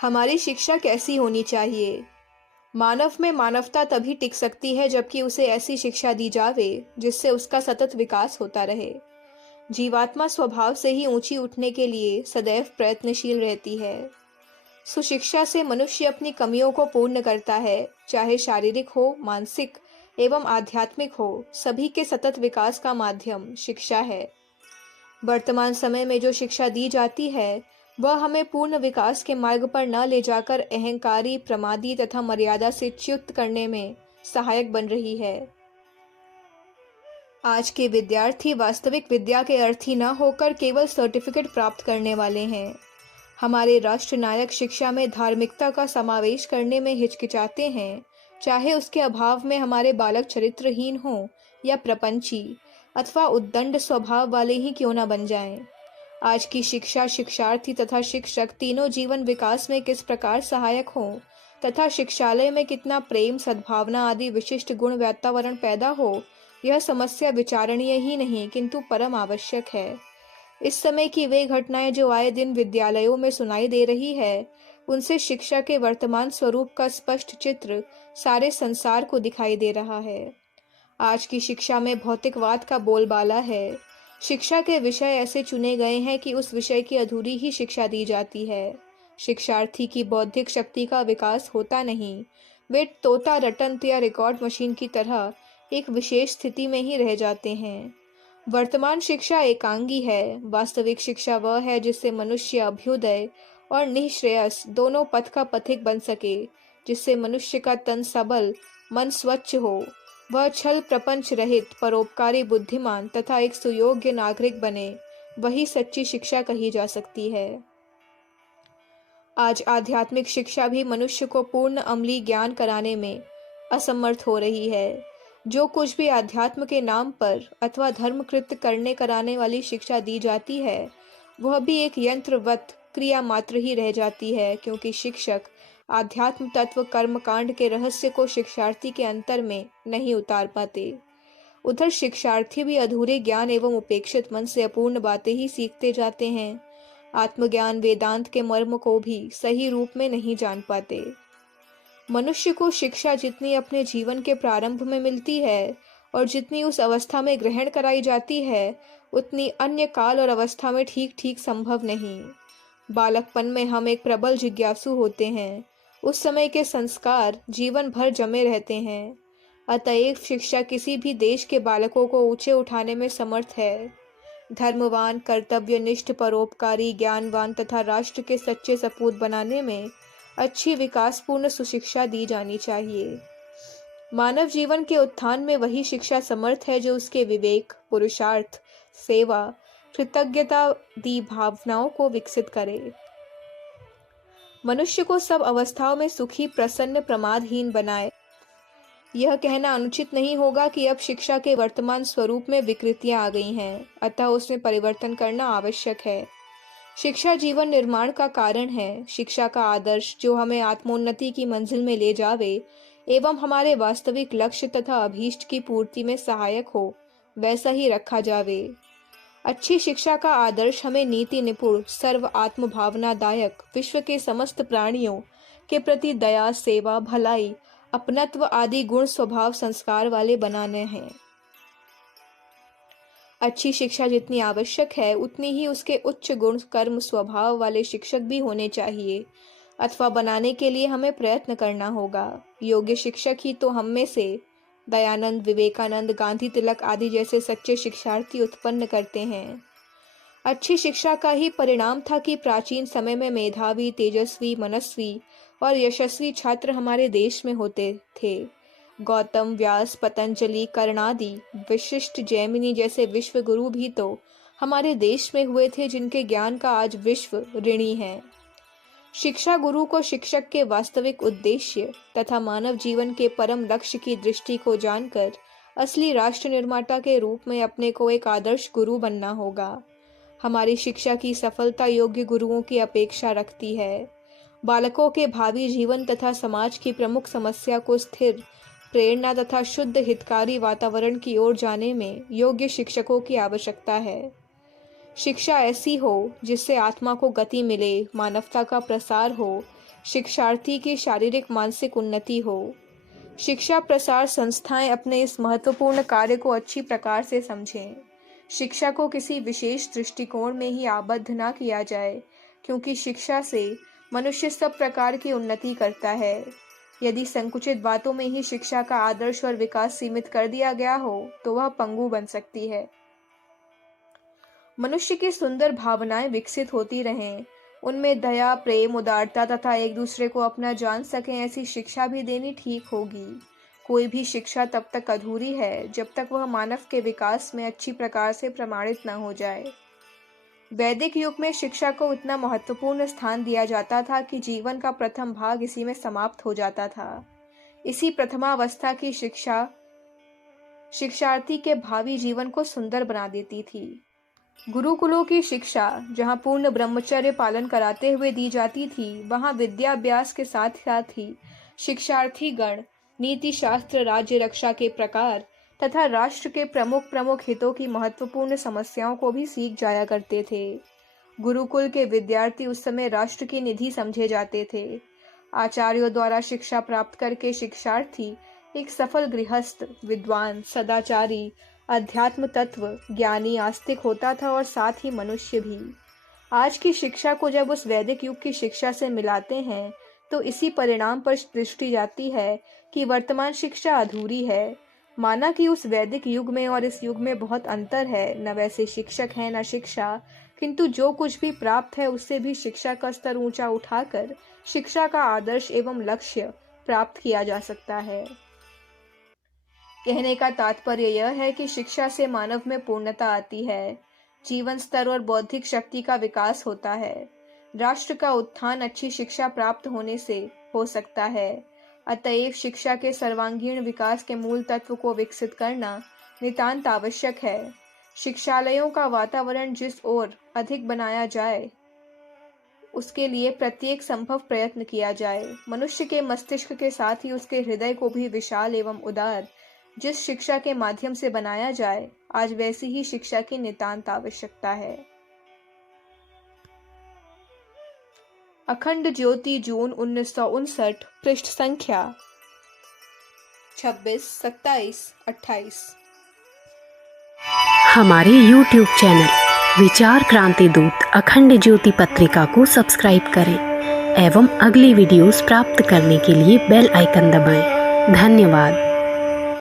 हमारी शिक्षा कैसी होनी चाहिए? मानव में मानवता तभी टिक सकती है जबकि उसे ऐसी शिक्षा दी जावे जिससे उसका सतत विकास होता रहे। जीवात्मा स्वभाव से ही ऊंची उठने के लिए सदैव प्रयत्नशील रहती है। सुशिक्षा से मनुष्य अपनी कमियों को पूर्ण करता है, चाहे शारीरिक हो, मानसिक एवं आध्यात्मिक हो। सभी के सतत विकास का माध्यम शिक्षा है। वर्तमान समय में जो शिक्षा दी जाती है वह हमें पूर्ण विकास के मार्ग पर न ले जाकर अहंकारी, प्रमादी तथा मर्यादा से च्युत करने में सहायक बन रही है। आज के विद्यार्थी वास्तविक विद्या के अर्थी न होकर केवल सर्टिफिकेट प्राप्त करने वाले हैं। हमारे राष्ट्र नायक शिक्षा में धार्मिकता का समावेश करने में हिचकिचाते हैं, चाहे उसके अभाव में हमारे बालक चरित्रहीन हों या प्रपंची अथवा उद्दंड स्वभाव वाले ही क्यों न बन जाएं। आज की शिक्षा शिक्षार्थी तथा शिक्षक तीनों जीवन विकास में किस प्रकार सहायक हों तथा शिक्षालय में कितना प्रेम, सद्भावना आदि विशिष्ट गुण वातावरण पैदा हो, यह समस्या विचारणीय ही नहीं किंतु परम आवश्यक है। इस समय की वे घटनाएं जो आए दिन विद्यालयों में सुनाई दे रही है, उनसे शिक्षा के वर्तमान स्वरूप का स्पष्ट चित्र सारे संसार को दिखाई दे रहा है। आज की शिक्षा में भौतिकवाद का बोलबाला है। शिक्षा के विषय ऐसे चुने गए हैं कि उस विषय की अधूरी ही शिक्षा दी जाती है। शिक्षार्थी की बौद्धिक शक्ति का विकास होता नहीं। वे तोता रटंत या रिकॉर्ड मशीन की तरह एक विशेष स्थिति में ही रह जाते हैं। वर्तमान शिक्षा एकांगी है। वास्तविक शिक्षा वह है जिससे मनुष्य अभ्युदय और निःश्रेयस दोनों पथ का पथिक बन सके, जिससे मनुष्य का तन सबल, मन स्वच्छ हो, वह छल प्रपंच रहित, परोपकारी, बुद्धिमान तथा एक सुयोग्य नागरिक बने। वही सच्ची शिक्षा कही जा सकती है। आज आध्यात्मिक शिक्षा भी मनुष्य को पूर्ण अमली ज्ञान कराने में असमर्थ हो रही है। जो कुछ भी आध्यात्म के नाम पर अथवा धर्मकृत करने कराने वाली शिक्षा दी जाती है, वह भी एक यंत्रवत क्रिया मात्र ही रह जाती है, क्योंकि शिक्षक आध्यात्म तत्व कर्मकांड के रहस्य को शिक्षार्थी के अंतर में नहीं उतार पाते। उधर शिक्षार्थी भी अधूरे ज्ञान एवं उपेक्षित मन से अपूर्ण बातें ही सीखते जाते हैं। आत्मज्ञान वेदांत के मर्म को भी सही रूप में नहीं जान पाते। मनुष्य को शिक्षा जितनी अपने जीवन के प्रारंभ में मिलती है और जितनी उस अवस्था में ग्रहण कराई जाती है, उतनी अन्य काल और अवस्था में ठीक ठीक संभव नहीं। बालकपन में हम एक प्रबल जिज्ञासु होते हैं। उस समय के संस्कार जीवन भर जमे रहते हैं। अतएव शिक्षा किसी भी देश के बालकों को ऊंचे उठाने में समर्थ है। धर्मवान, कर्तव्यनिष्ठ, परोपकारी, ज्ञानवान तथा राष्ट्र के सच्चे सपूत बनाने में अच्छी विकासपूर्ण सुशिक्षा दी जानी चाहिए। मानव जीवन के उत्थान में वही शिक्षा समर्थ है जो उसके विवेक, पुरुषार्थ, सेवा, कृतज्ञता दी भावनाओं को विकसित करे। मनुष्य को सब अवस्थाओं में सुखी, प्रसन्न, प्रमादहीन बनाए। यह कहना अनुचित नहीं होगा कि अब शिक्षा के वर्तमान स्वरूप में विकृतियां आ गई हैं, अतः उसमें परिवर्तन करना आवश्यक है। शिक्षा जीवन निर्माण का कारण है। शिक्षा का आदर्श जो हमें आत्मोन्नति की मंजिल में ले जावे एवं हमारे वास्तविक लक्ष्य तथा अभीष्ट की पूर्ति में सहायक हो, वैसा ही रखा जावे। अच्छी शिक्षा का आदर्श हमें नीति निपुण, सर्व आत्म भावनादायक, विश्व के समस्त प्राणियों के प्रति दया, सेवा, भलाई, अपनत्व आदि गुण स्वभाव संस्कार वाले बनाने हैं। अच्छी शिक्षा जितनी आवश्यक है, उतनी ही उसके उच्च गुण, कर्म, स्वभाव वाले शिक्षक भी होने चाहिए अथवा बनाने के लिए हमें प्रयत्न करना होगा। योग्य शिक्षक ही तो हम में से दयानंद, विवेकानंद, गांधी तिलक आदि जैसे सच्चे शिक्षार्थी उत्पन्न करते हैं। अच्छी शिक्षा का ही परिणाम था कि प्राचीन समय में मेधावी, तेजस्वी, मनस्वी और यशस्वी छात्र हमारे देश में होते थे। गौतम, व्यास, पतंजलि, कर्णादि, विशिष्ट, जैमिनी जैसे विश्व गुरु भी तो हमारे देश में हुए थे, जिनके ज्ञान का आज विश्व ऋणी है। शिक्षा गुरु को शिक्षक के वास्तविक उद्देश्य तथा मानव जीवन के परम लक्ष्य की दृष्टि को जानकर असली राष्ट्र निर्माता के रूप में अपने को एक आदर्श गुरु बनना होगा। हमारी शिक्षा की सफलता योग्य गुरुओं की अपेक्षा रखती है। बालकों के भावी जीवन तथा समाज की प्रमुख समस्या को स्थिर, प्रेरणा तथा शुद्ध हितकारी वातावरण की ओर जाने में योग्य शिक्षकों की आवश्यकता है। शिक्षा ऐसी हो जिससे आत्मा को गति मिले, मानवता का प्रसार हो शिक्षार्थी की शारीरिक मानसिक उन्नति हो। शिक्षा प्रसार संस्थाएं अपने इस महत्वपूर्ण कार्य को अच्छी प्रकार से समझें। शिक्षा को किसी विशेष दृष्टिकोण में ही आबद्ध न किया जाए, क्योंकि शिक्षा से मनुष्य सब प्रकार की उन्नति करता है। यदि संकुचित बातों में ही शिक्षा का आदर्श और विकास सीमित कर दिया गया हो तो वह पंगु बन सकती है। मनुष्य की सुंदर भावनाएं विकसित होती रहें, उनमें दया, प्रेम, उदारता तथा एक दूसरे को अपना जान सकें, ऐसी शिक्षा भी देनी ठीक होगी। कोई भी शिक्षा तब तक अधूरी है जब तक वह मानव के विकास में अच्छी प्रकार से प्रमाणित न हो जाए। वैदिक युग में शिक्षा को इतना महत्वपूर्ण स्थान दिया जाता था कि जीवन का प्रथम भाग इसी में समाप्त हो जाता था। इसी प्रथमावस्था की शिक्षा शिक्षार्थी के भावी जीवन को सुंदर बना देती थी। गुरुकुलों की शिक्षा जहाँ पूर्ण ब्रह्मचर्य पालन कराते हुए दी जाती थी, वहाँ विद्याभ्यास के साथ साथ ही शिक्षार्थी गण नीति शास्त्र, राज्य रक्षा के प्रकार तथा राष्ट्र के प्रमुख हितों की महत्वपूर्ण समस्याओं को भी सीख जाया करते थे। गुरुकुल के विद्यार्थी उस समय राष्ट्र की निधि समझे जाते थे। आचार्यों द्वारा शिक्षा प्राप्त करके शिक्षार्थी एक सफल गृहस्थ, विद्वान, सदाचारी, अध्यात्म तत्व ज्ञानी, आस्तिक होता था और साथ ही मनुष्य भी। आज की शिक्षा को जब उस वैदिक युग की शिक्षा से मिलाते हैं तो इसी परिणाम पर दृष्टि जाती है कि वर्तमान शिक्षा अधूरी है। माना कि उस वैदिक युग में और इस युग में बहुत अंतर है, न वैसे शिक्षक हैं न शिक्षा, किंतु जो कुछ भी प्राप्त है उससे भी शिक्षा का स्तर ऊंचा उठाकर शिक्षा का आदर्श एवं लक्ष्य प्राप्त किया जा सकता है। कहने का तात्पर्य यह है कि शिक्षा से मानव में पूर्णता आती है, जीवन स्तर और बौद्धिक शक्ति का विकास होता है। राष्ट्र का उत्थान अच्छी शिक्षा प्राप्त होने से हो सकता है। अतएव शिक्षा के सर्वांगीण विकास के मूल तत्व को विकसित करना नितांत आवश्यक है। शिक्षालयों का वातावरण जिस ओर अधिक बनाया जाए, उसके लिए प्रत्येक संभव प्रयत्न किया जाए। मनुष्य के मस्तिष्क के साथ ही उसके हृदय को भी विशाल एवं उदार जिस शिक्षा के माध्यम से बनाया जाए, आज वैसी ही शिक्षा की नितांत आवश्यकता है। अखंड ज्योति, जून 1959, पृष्ठ संख्या 26, 27, 28। हमारे YouTube चैनल विचार क्रांति दूत अखंड ज्योति पत्रिका को सब्सक्राइब करें एवं अगली वीडियोस प्राप्त करने के लिए बेल आइकन दबाएं। धन्यवाद।